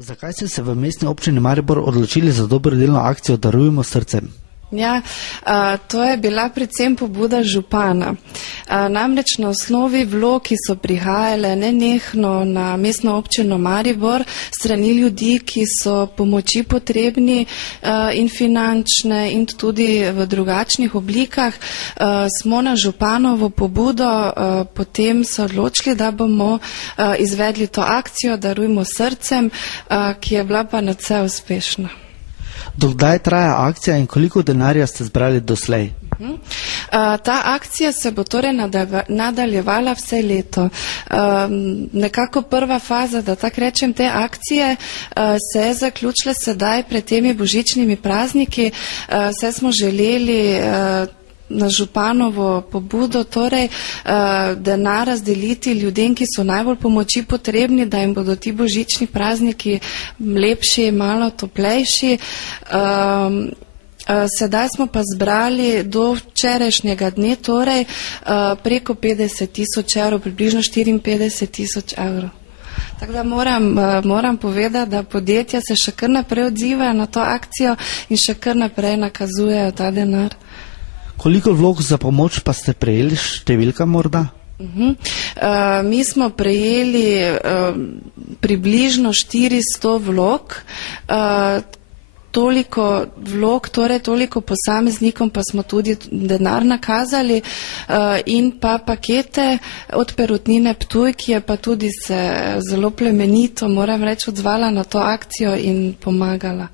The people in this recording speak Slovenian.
Zakaj ste se v mestni občini Maribor odločili za dobrodelno akcijo Darujmo srcem? Ja, to je bila predvsem pobuda župana. Namreč na osnovi vlog, ki so prihajale nenehno na mestno občino Maribor, strani ljudi, ki so pomoči potrebni in finančne in tudi v drugačnih oblikah, smo na županovo pobudo potem se odločili, da bomo izvedli to akcijo Darujmo srcem, ki je bila pa nadvse uspešna. Dokdaj traja akcija in koliko denarja ste zbrali doslej? Ta akcija se bo torej nadaljevala vse leto. Nekako prva faza, da tako rečem, te akcije se je zaključila sedaj pred temi božičnimi prazniki. Saj smo želeli na županovo pobudo, torej denar razdeliti ljudem, ki so najbolj pomoči potrebni, da jim bodo ti božični prazniki lepši, malo toplejši. Sedaj smo pa zbrali do včerajšnjega dne, torej preko 50.000 evrov, približno 54.000 evrov. Tako da moram povedati, da podjetja se še kar naprej odzivajo na to akcijo in še kar naprej nakazujejo ta denar. Koliko vlog za pomoč pa ste prejeli, številka morda? Mi smo prejeli približno 400 vlog, toliko vlog, torej toliko posameznikom pa smo tudi denar nakazali in pa pakete od Perutnine Ptuj, ki je pa tudi se zelo plemenito, moram reči, odzvala na to akcijo in pomagala.